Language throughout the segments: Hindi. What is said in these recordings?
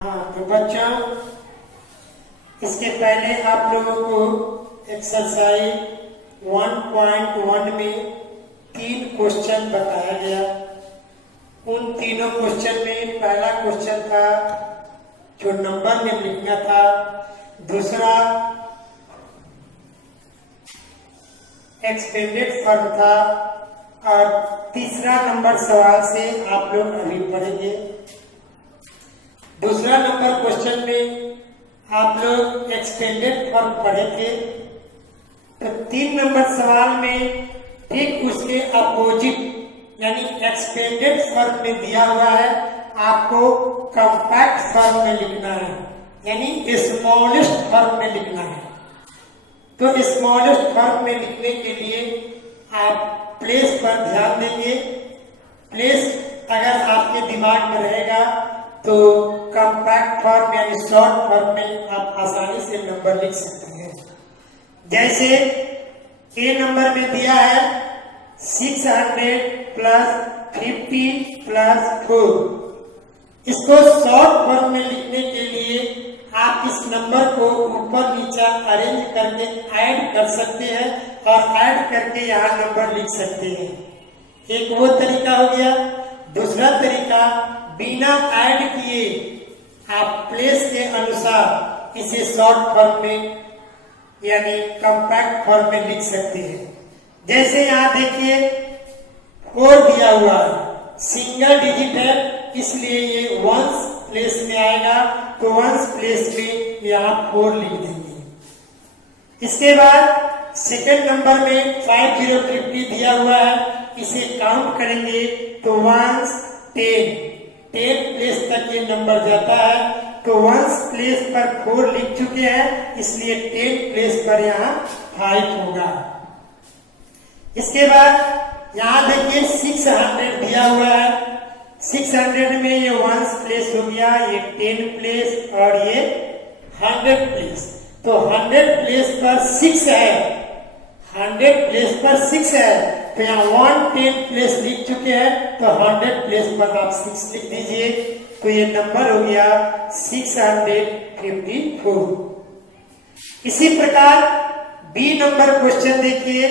हाँ तो बच्चों, इसके पहले आप लोगों को एक्सरसाइज 1.1 में 3 क्वेश्चन बताया गया। उन तीनों क्वेश्चन में पहला क्वेश्चन था जो नंबर में लिखना था, दूसरा एक्सपेंडेड फॉर्म था और तीसरा नंबर सवाल से आप लोग अभी पढ़ेंगे। दूसरा नंबर क्वेश्चन में आप लोग एक्सटेंडेड फॉर्म पढ़े थे, तो 3 नंबर सवाल में ठीक उसके अपोजिट यानी एक्सपेंडेड फॉर्म में दिया हुआ है, आपको कॉम्पैक्ट फॉर्म में लिखना है यानी स्मॉलेस्ट फॉर्म में लिखना है। तो स्मॉलेस्ट फॉर्म में लिखने के लिए आप प्लेस पर ध्यान देंगे। प्लेस अगर आपके दिमाग में रहेगा तो कॉम्पैक्ट फॉर्म यानी शॉर्ट फॉर्म में आप आसानी से नंबर लिख सकते हैं। जैसे ए नंबर में दिया है 600 प्लस 50 प्लस 4। इसको शॉर्ट फॉर्म में लिखने के लिए आप इस नंबर को ऊपर नीचे अरेंज करके ऐड कर सकते हैं और ऐड करके यहाँ नंबर लिख सकते हैं। एक वो तरीका हो गया। दूसरा तरीका, बिना ऐड किए आप प्लेस के अनुसार इसे शॉर्ट फॉर्म में यानी कॉम्पैक्ट फॉर्म में लिख सकते हैं। जैसे यहाँ देखिए 4 दिया हुआ है, सिंगल डिजिट है इसलिए ये वंस प्लेस में आएगा, तो वंस प्लेस में यहाँ 4 लिख देंगे। इसके बाद सेकंड नंबर में 5050 दिया हुआ है, इसे काउंट करेंगे तो वंस 10 प्लेस तक ये नंबर जाता है, तो वंस प्लेस पर 4 लिख चुके हैं इसलिए 10 प्लेस पर यहाँ 5 होगा। इसके बाद यहाँ देखिए 600 दिया हुआ है, 600 में ये वंस प्लेस हो गया, ये 10 प्लेस और ये 100 प्लेस। तो 100 प्लेस पर 6 है, 100 प्लेस पर 6 है, तो यहाँ 110 प्लेस लिख चुके हैं, तो 100 प्लेस पर आप 6 लिख दीजिए, तो ये नंबर हो गया 654। इसी प्रकार बी नंबर क्वेश्चन देखिए,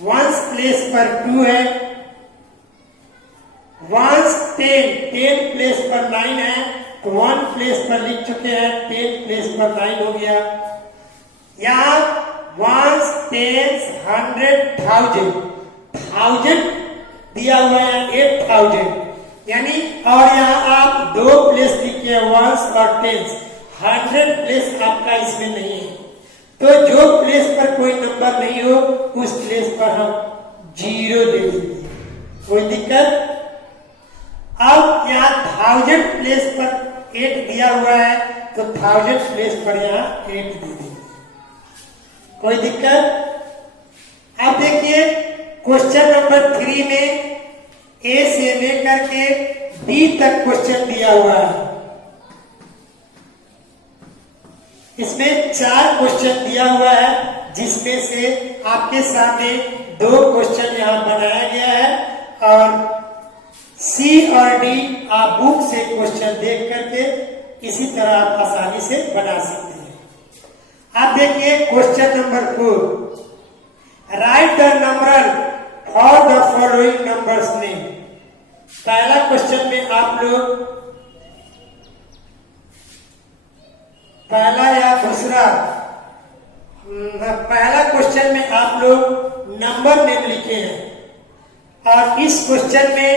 वंस प्लेस पर 2 है, वंस 10 प्लेस पर 9 है, तो 1 प्लेस पर लिख चुके हैं, 10 प्लेस पर 9 हो गया। यहाँ वंस 10 100 1000 दिया हुआ है 8000 यानी, और यहाँ आप 2 प्लेस लिखिए वंस और 10, 100 प्लेस आपका इसमें नहीं है, तो जो प्लेस पर कोई नंबर नहीं हो उस प्लेस पर हम 0 दे देंगे, कोई दिक्कत। अब यहाँ 1000 प्लेस पर 8 दिया हुआ है, तो 1000 प्लेस पर यहाँ 8 दे देंगे, कोई दिक्कत। अब देखिए क्वेश्चन नंबर 3 में ए से लेकर के बी तक क्वेश्चन दिया हुआ है। इसमें 4 क्वेश्चन दिया हुआ है, जिसमें से आपके सामने 2 क्वेश्चन यहाँ बनाया गया है और सी और डी आप बुक से क्वेश्चन देख करके इसी तरह आप आसानी से बना सकते हैं। अब देखिए question number 4, right the number for the following numbers name. पहला क्वेश्चन में आप लोग पहला या दूसरा, पहला क्वेश्चन में आप लोग नंबर नेम लिखे हैं और इस क्वेश्चन में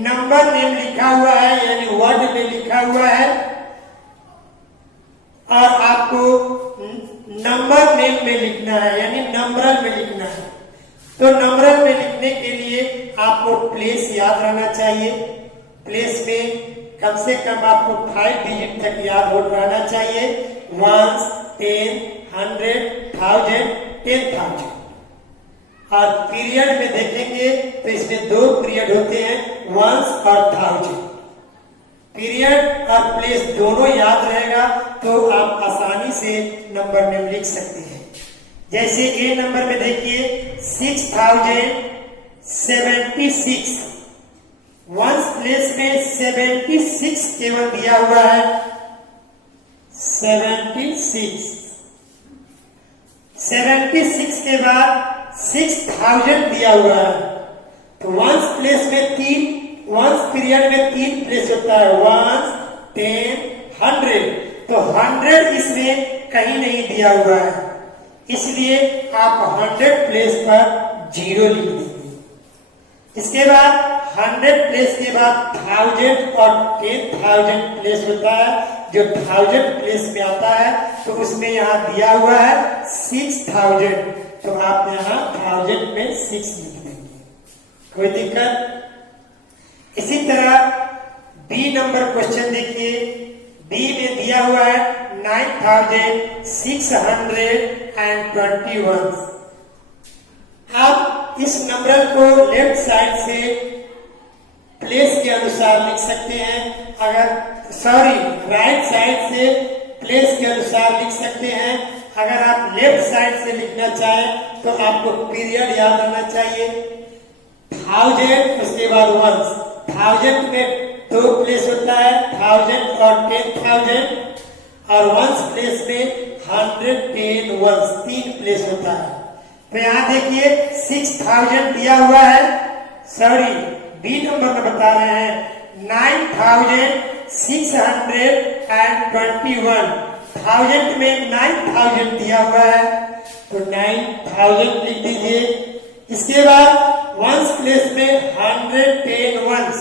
नंबर नेम लिखा हुआ है यानी वर्ड में लिखा हुआ है और आपको नंबर नेम में लिखना है यानी नंबरल में लिखना है। तो नंबरल में लिखने के लिए आपको प्लेस याद रहना चाहिए। प्लेस में कम से कम आपको 5 डिजिट तक याद हो रहना चाहिए, 1 10 100 1000 10,000। और पीरियड में देखेंगे तो इसमें 2 पीरियड होते हैं, 1 और 1000। पीरियड और प्लेस दोनों याद रहेगा तो आप आसानी से नंबर नेम लिख सकते हैं। जैसे ए नंबर में देखिए 6076, वंस प्लेस में 76 केवल दिया हुआ है, 76 के बाद 6000 दिया हुआ है। तो वंस प्लेस में वंस पीरियड में 3 प्लेस होता है, 1, 10, 100। तो 100 इसमें कहीं नहीं दिया हुआ है, इसलिए आप 100 प्लेस पर 0 लिख देंगे। इसके बाद 100 प्लेस के बाद 1000 और 10,000 प्लेस होता है। जो 1000 प्लेस में आता है तो उसमें यहाँ दिया हुआ है 6000, तो आप यहाँ 1000 में 6 लिख देंगे, कोई दिक्कत। इसी तरह बी नंबर क्वेश्चन देखिए, बी में दिया हुआ है 9621। आप इस नंबर को लेफ्ट साइड से प्लेस के अनुसार लिख सकते हैं, राइट साइड से प्लेस के अनुसार लिख सकते हैं। अगर आप लेफ्ट साइड से लिखना चाहें तो आपको पीरियड याद रहना चाहिए, 1000 उसके बाद वंस। 1000 में 2 प्लेस होता है, 1000 और 10,000, और वंस प्लेस में 110 वंस 3 प्लेस होता है। तो यहाँ देखिए 6000 दिया हुआ है, बी नंबर में बता रहे हैं 9621। 1000 में 9000 दिया हुआ है, तो 9000 लिख दीजिए। इसके बाद वंस प्लेस में 110 वंस,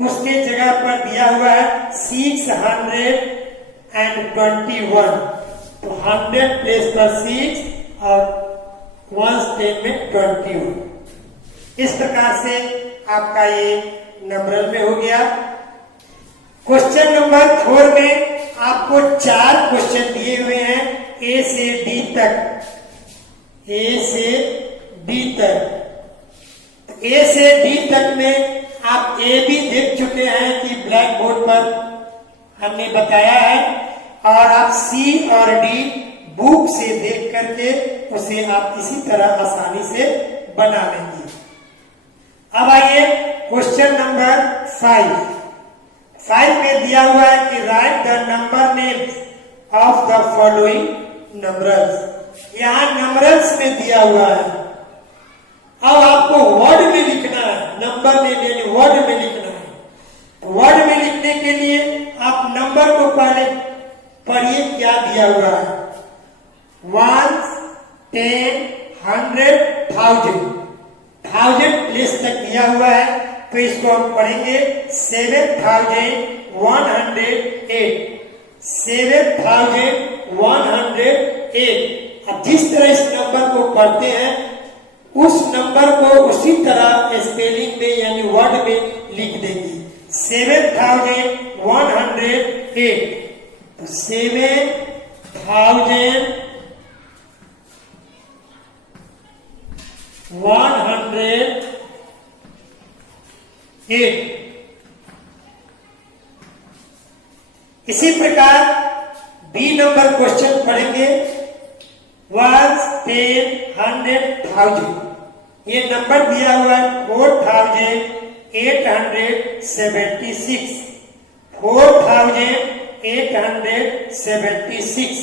उसके जगह पर दिया हुआ है 621। तो 100 प्लेस पर 6 और वंस 10 में 21। इस प्रकार से आपका ये नंबर में हो गया। क्वेश्चन नंबर 4 में आपको 4 क्वेश्चन दिए हुए हैं ए से डी तक। ए से डी तक में आप ए भी देख चुके हैं कि ब्लैक बोर्ड पर हमने बताया है, और आप सी और डी बुक से देख करके उसे आप इसी तरह आसानी से बना लेंगे। अब आइए क्वेश्चन नंबर 5 में दिया हुआ है कि right the number names of the following numbers. यहाँ नंबर्स में दिया हुआ है, अब आपको वर्ड में लिखना है, नंबर में नहीं वर्ड में लिखना है। वर्ड में लिखने के लिए आप नंबर को पहले पढ़िए क्या दिया हुआ है, 1, 10, 100, 1000 प्लेस तक दिया हुआ है। तो इसको हम पढ़ेंगे 7108। अब जिस तरह इस नंबर को पढ़ते हैं उस नंबर को उसी तरह स्पेलिंग में यानी वर्ड में लिख देंगे, 7108। तो 7108 इसी प्रकार बी नंबर क्वेश्चन पढ़ेंगे 1, 10, 100, 1000। ये नंबर दिया हुआ है 4876। 4876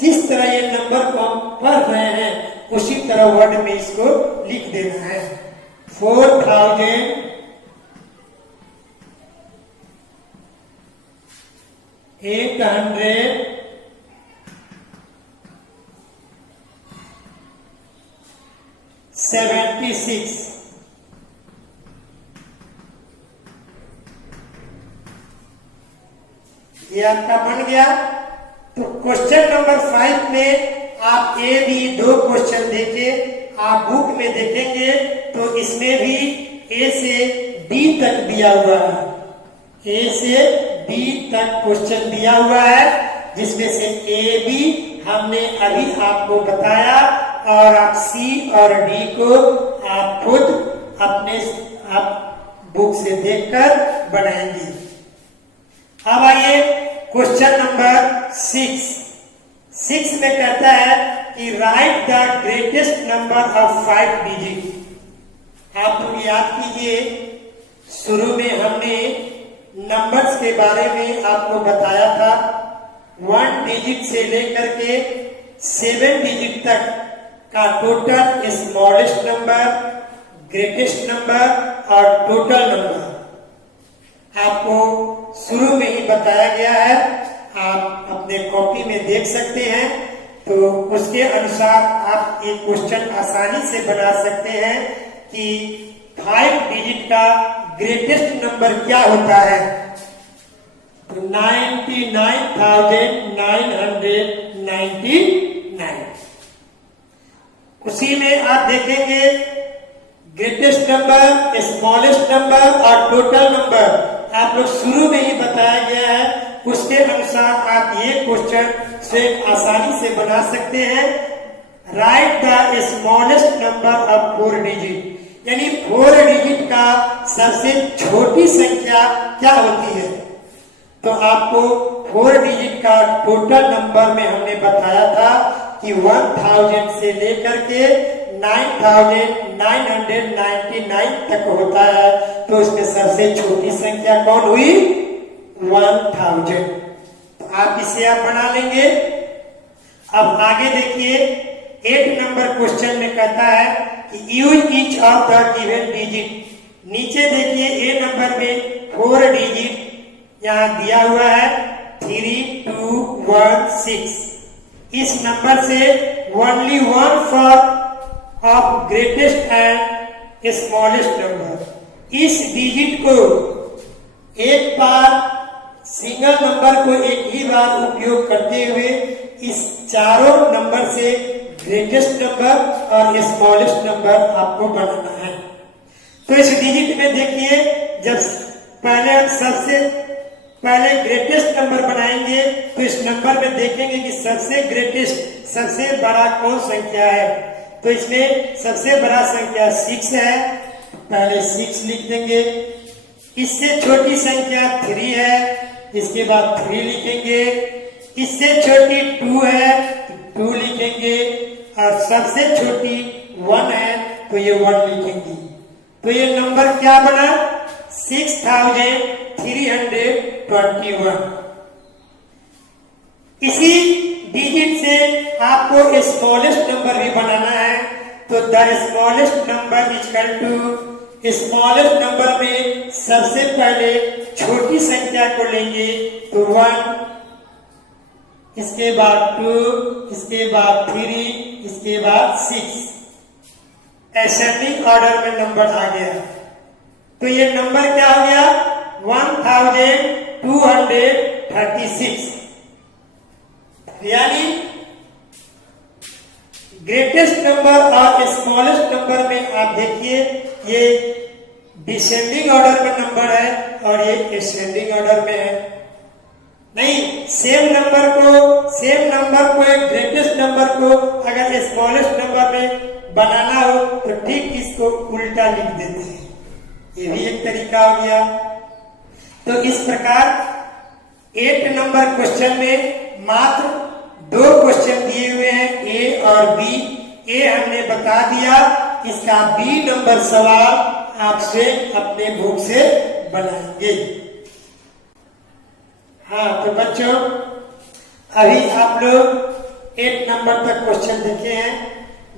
जिस तरह ये नंबर को हम पढ़ रहे हैं उसी तरह वर्ड में इसको लिख देना है। 4876 ये आपका बन गया। तो क्वेश्चन नंबर 5 में आप ए बी 2 क्वेश्चन देखे, आप बुक में देखेंगे तो इसमें भी ए से डी तक दिया हुआ है, ए से डी तक क्वेश्चन दिया हुआ है, जिसमें से ए बी हमने अभी आपको बताया, और आप सी और डी को आप खुद अपने बुक से देखकर बनाएंगे। अब आइए क्वेश्चन नंबर 6 में कहता है कि right the greatest number of 5 digit. आप लोग याद कीजिए शुरू में हमने नंबर्स के बारे में आपको बताया था। 1 डिजिट से लेकर के 7 डिजिट तक का total smallest number, greatest number और टोटल नंबर आपको शुरू में ही बताया गया है। आप अपने कॉपी में देख सकते हैं, तो उसके अनुसार आप एक क्वेश्चन आसानी से बना सकते हैं कि 5 डिजिट का ग्रेटेस्ट नंबर क्या होता है। तो 99,999। उसी में आप देखेंगे ग्रेटेस्ट नंबर, स्मॉलेस्ट नंबर और टोटल नंबर आप लोग शुरू में ही बताया गया है। उसके अनुसार आप ये क्वेश्चन स्वयं आसानी से बना सकते हैं। Right the smallest number of 4 digit, यानी 4 डिजिट का सबसे छोटी संख्या क्या होती है। तो आपको 4 डिजिट का टोटल नंबर में हमने बताया था कि 1000 से लेकर के 9999 तक होता है। तो उसमें सबसे छोटी संख्या कौन हुई? 1000। तो आप इसे आप बना लेंगे। अब आगे देखिए 8 नंबर क्वेश्चन में कहता है कि use each of the given digit. नीचे देखिए ए नंबर में 4 डिजिट यहाँ दिया हुआ है 3, 2, 1, 6। इस नंबर से only 1 for of greatest and smallest number. इस डिजिट को एक बार सिंगल नंबर को एक ही बार उपयोग करते हुए इस चारों नंबर से ग्रेटेस्ट नंबर और स्मॉलेस्ट नंबर आपको बनाना है। तो इस डिजिट में देखिए, जब पहले हम सबसे पहले ग्रेटेस्ट नंबर बनाएंगे तो इस नंबर में देखेंगे कि सबसे ग्रेटेस्ट, सबसे बड़ा कौन संख्या है। तो इसमें सबसे बड़ा संख्या 6 है, पहले 6 लिख देंगे। इससे छोटी संख्या 3 है, इसके बाद 3 लिखेंगे। इससे छोटी 2 है, 2 लिखेंगे। और सबसे छोटी 1 है, तो ये 1 लिखेंगे। तो ये नंबर क्या बना? 6321। इसी डिजिट से आपको स्मॉलेस्ट नंबर भी बनाना है। तो the smallest number equal to, smallest number में सबसे पहले छोटी संख्या को लेंगे तो 1, इसके बाद 2, इसके बाद 3, इसके बाद 6। एसेंडिंग ऑर्डर में नंबर आ गया। तो ये नंबर क्या हो गया? 1236। यानी ग्रेटेस्ट नंबर और स्मॉलेस्ट नंबर में आप देखिए ये डिसेंडिंग ऑर्डर में नंबर है और ये एसेंडिंग ऑर्डर में है। नहीं, सेम नंबर को एक ग्रेटेस्ट नंबर को अगर स्मॉलेस्ट नंबर में बनाना हो तो ठीक इसको उल्टा लिख देते हैं। ये भी एक तरीका हो गया। तो इस प्रकार 8 नंबर क्वेश्चन में मात्र 2 क्वेश्चन दिए हुए हैं, ए और बी। ए हमने बता दिया, इसका बी नंबर सवाल आप स्वयं अपने बुक से बनाएंगे। हाँ, तो बच्चों अभी आप लोग 8 नंबर तक क्वेश्चन देखे हैं।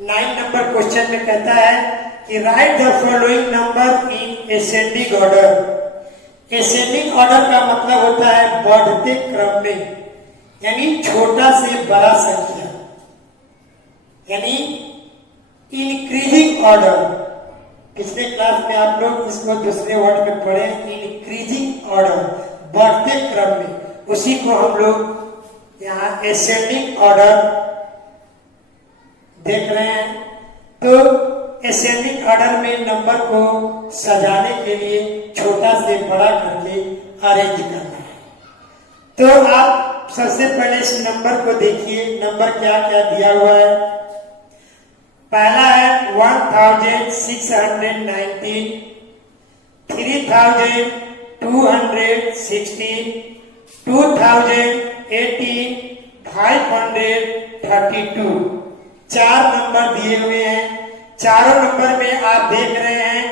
9 नंबर क्वेश्चन में कहता है कि right the following number in ascending order. Ascending order का मतलब होता है बढ़ते क्रम में, यानी छोटा से बड़ा संख्या, यानी इंक्रीजिंग ऑर्डर। पिछले क्लास में आप लोग इसको दूसरे वर्ड में पढ़े, इंक्रीजिंग ऑर्डर, बढ़ते क्रम में। उसी को हम लोग यहाँ एसेंडिंग ऑर्डर देख रहे हैं। तो एसेंडिंग ऑर्डर में नंबर को सजाने के लिए छोटा से बड़ा करके अरेंज करना है। तो आप सबसे पहले इस नंबर को देखिए, नंबर क्या क्या दिया हुआ है। पहला है 1619, 3216, 2018, 532। 4 नंबर दिए हुए हैं। चारों नंबर में आप देख रहे हैं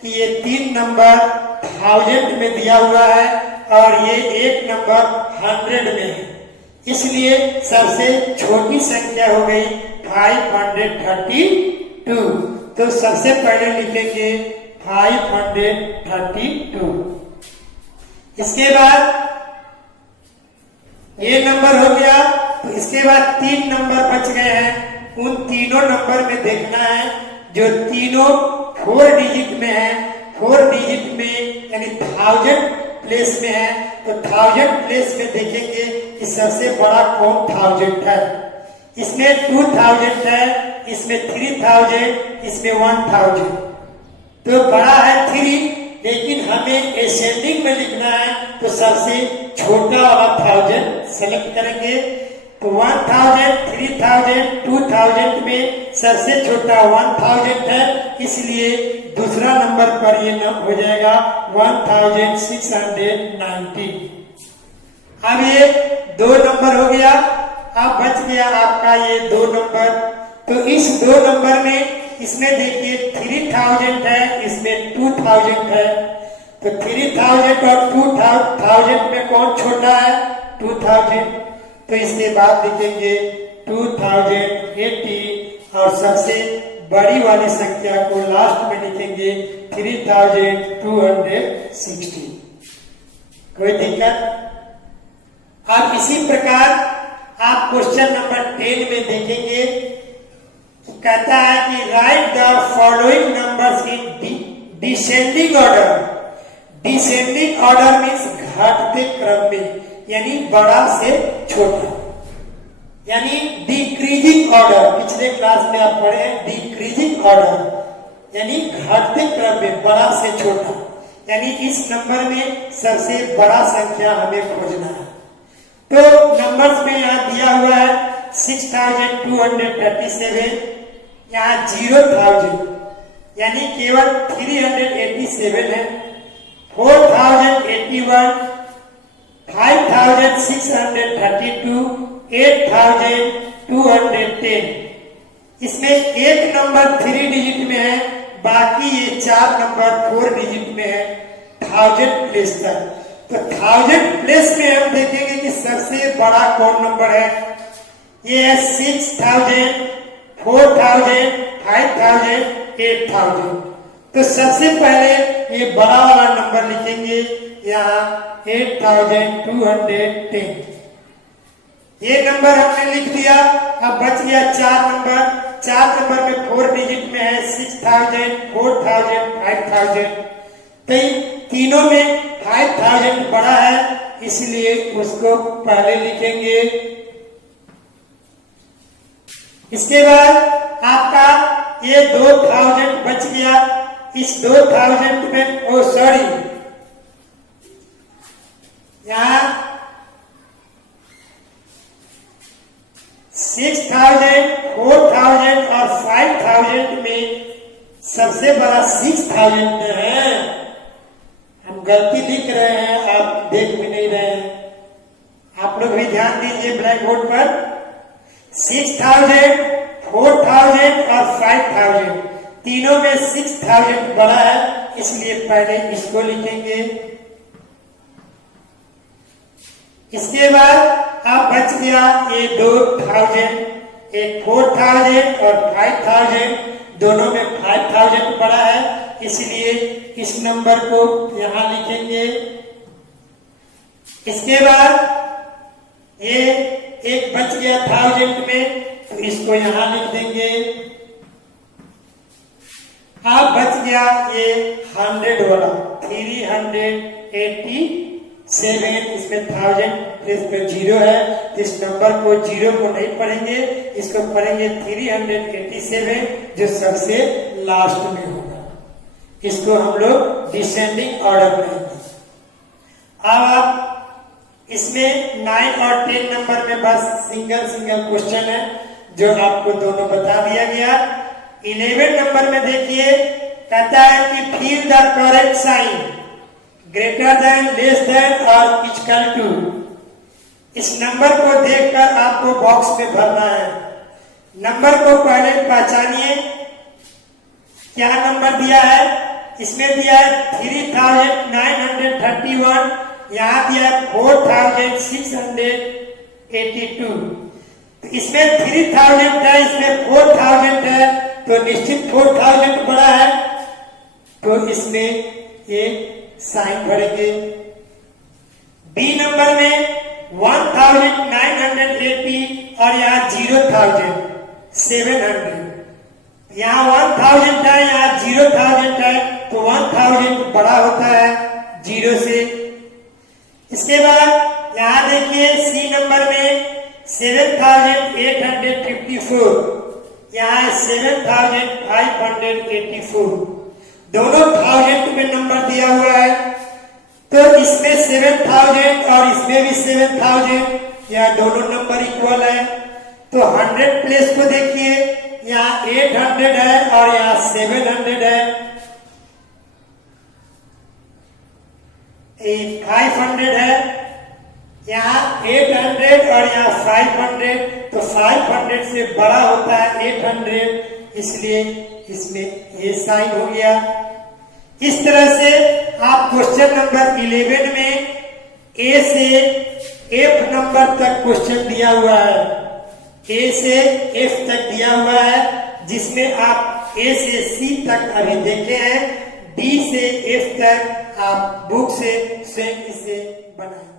कि ये 3 नंबर 1000 में दिया हुआ है और ये एक नंबर 100 में है, इसलिए सबसे छोटी संख्या हो गई 532। तो सबसे पहले लिखेंगे 532। इसके बाद ये नंबर हो गया। तो इसके बाद 3 नंबर बच गए हैं। उन तीनों नंबर में देखना है जो तीनों 4 डिजिट में है। 4 डिजिट में यानी 1000 प्लेस में है। तो 1000 प्लेस में देखेंगे कि सबसे बड़ा कौन 1000 है। इसमें 2000 है, इसमें 3000, इसमें 1000। तो बड़ा है 3, लेकिन हमें एसेंडिंग में लिखना है तो सबसे छोटा वाला 1000 सेलेक्ट करेंगे। तो 1000, 3000, 2000 में सबसे छोटा 1000 है, इसलिए दूसरा नंबर पर ये हो जाएगा 1690। अब ये 2 नंबर हो गया। अब बच गया आपका ये 2 नंबर। तो इस 2 नंबर में इसमें देखिए 3000 है, इसमें 2000 है। तो 3000 और 2000 में कौन छोटा है? 2000। तो इसके बाद लिखेंगे 2080 और सबसे बड़ी वाली संख्या को लास्ट में लिखेंगे 3260। कोई दिक्कत? अब इसी प्रकार आप क्वेश्चन नंबर 10 में देखेंगे, कहता है कि right the following numbers in descending order. Descending order means घटते क्रम में, यानी बड़ा से छोटा, यानी डिक्रीजिंग ऑर्डर। पिछले क्लास में आप पढ़े हैं डिक्रीजिंग ऑर्डर, यानी घटते क्रम में बड़ा से छोटा। यानी इस नंबर में सबसे बड़ा संख्या हमें खोजना है। तो नंबर्स में यहाँ दिया हुआ है 6237, यहाँ 0000 यानी केवल 387 है। 4081, 5632, 8210। इसमें एक नंबर 3 डिजिट में है, बाकी ये 4 नंबर 4 डिजिट में है 1000 प्लेस तक। तो 1000 प्लेस में हम देखेंगे कि सबसे बड़ा कौन नंबर है। ये है 6000, 4000, 5000, 8000। तो सबसे पहले ये बड़ा वाला नंबर लिखेंगे यहाँ 8210। ये नंबर हमने लिख दिया। अब बच गया 4 नंबर। 4 नंबर में 4 डिजिट में है 6000, 4000, 5000। तो तीनों में 5000 बड़ा है, इसलिए उसको पहले लिखेंगे। इसके बाद आपका ये 2000 बच गया। इस 2000 में यहाँ 6000, 4000 और 5000 में सबसे बड़ा 6000 में है। हम गलती लिख रहे हैं, आप देख भी नहीं रहे हैं। आप लोग भी ध्यान दीजिए ब्लैक बोर्ड पर। 6000, 4000 और 5000 तीनों में 6000 बड़ा है, इसलिए पहले इसको लिखेंगे। इसके बाद अब बच गया ये 2000, एक 4000 और 5000, दोनों में 5000 बड़ा है, इसलिए इस नंबर को यहां लिखेंगे। इसके बाद ये एक बच गया 1000 में, तो इसको यहां लिख देंगे। अब बच गया ये 100 वाला 387, इसमें 1000 प्लेस पे 0 है, तो इस नंबर को 0 को नहीं पढ़ेंगे, इसको पढ़ेंगे 387 जो सबसे लास्ट में होगा। इसको हम लोग डिसेंडिंग ऑर्डर पढ़ेंगे। अब आप इसमें 9 और 10 नंबर में बस सिंगल क्वेश्चन है जो आपको दोनों बता दिया गया। 11 नंबर में देखिए, कहता है कि fill the correct sign greater than, less than और इक्वल टू। इस नंबर को देखकर आपको बॉक्स में भरना है। नंबर को पहले पहचानिए, क्या नंबर दिया है। इसमें दिया है 3931, यहाँ दिया है 4682। तो इसमें 3000 है, इसमें 4000 है, तो निश्चित 4000 बड़ा है, तो इसमें ये साइन भरेंगे। बी नंबर में 1980 और यहाँ 0700, यहाँ 1000 है, यहाँ 0000 है, तो 1000 बड़ा होता है 0 से। इसके बाद यहाँ देखिए सी नंबर में 7854, यहाँ 7584, दोनों 1000 में नंबर दिया हुआ है, तो इसमें 7000 और इसमें भी 7000, यहाँ दोनों नंबर इक्वल है। तो 100 प्लेस को देखिए, यहाँ 800 है और यहाँ 700 है, 500 है, यहाँ 800 और यहाँ 500, तो 500 से बड़ा होता है 800, इसलिए इसमें ये साइन हो गया। इस तरह से आप क्वेश्चन नंबर 11 में ए से एफ नंबर तक क्वेश्चन दिया हुआ है, ए से एफ तक दिया हुआ है, जिसमें आप ए से सी तक अभी देखे हैं, डी से एफ तक आप बुक से स्वयं इसे बनाएं।